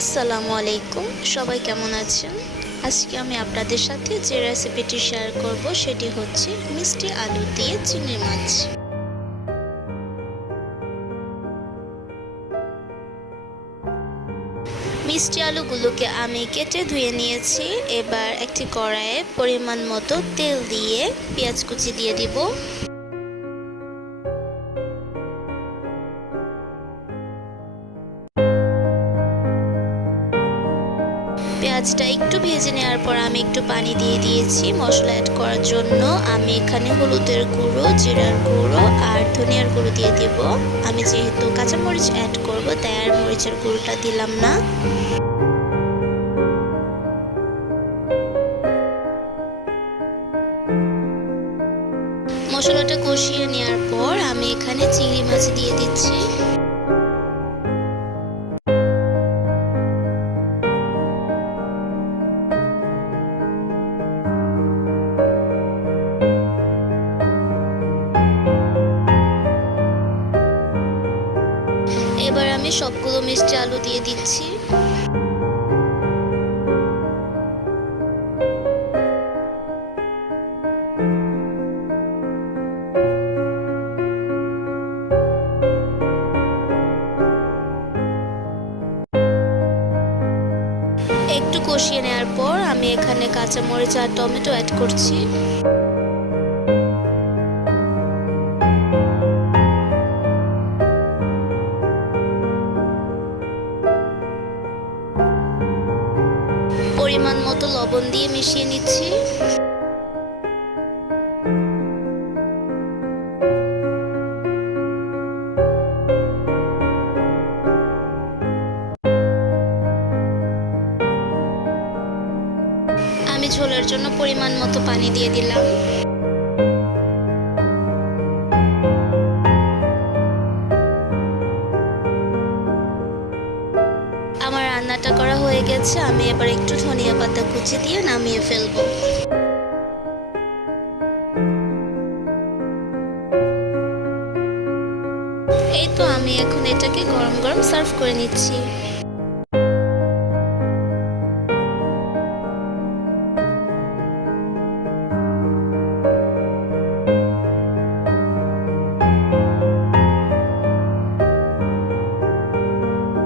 আসসালামু আলাইকুম, সবাই কেমন আছেন? আজকে আমি আপনাদের সাথে যে রেসিপিটি শেয়ার করব সেটি হচ্ছে মিষ্টি আলু দিয়ে চিংড়ি মাছ। মিষ্টি আলুগুলোকে আমি কেটে ধুয়ে নিয়েছি। এবার একটি কড়াইয়ে পরিমাণ মতো তেল দিয়ে পেঁয়াজ কুচি দিয়ে দিব। পেঁয়াজটা একটু ভেজে নেওয়ার পর আমি একটু পানি দিয়ে দিয়েছি মশলা অ্যাড করার জন্য। আমি এখানে হলুদের গুঁড়ো, জিরার গুঁড়ো আর ধনিয়ার গুঁড়ো দিয়ে দেব। আমি যেহেতু কাঁচামরিচ অ্যাড করব, তাই আর মরিচের গুঁড়োটা দিলাম না। মশলাটা কষিয়ে নেওয়ার পর আমি এখানে চিংড়ি মাছ দিয়ে দিচ্ছি। এবার আমি সবগুলো মিষ্টি আলু দিয়ে দিচ্ছি। একটু কষিয়ে নেওয়ার পর আমি এখানে কাঁচামরিচ আর টমেটো অ্যাড করছি। পরিমাণ মতো লবণ দিয়ে মিশিয়ে নিচ্ছি। আমি ঝোলার জন্য পরিমাণ মতো পানি দিয়ে দিলাম। রান্নাটা করা হয়ে গেছে, আমি এবার একটু ধনিয়া পাতা কুচি দিয়ে নামিয়ে ফেলব। এই তো আমি এখন এটাকে গরম গরম সার্ভ করে নিচ্ছি।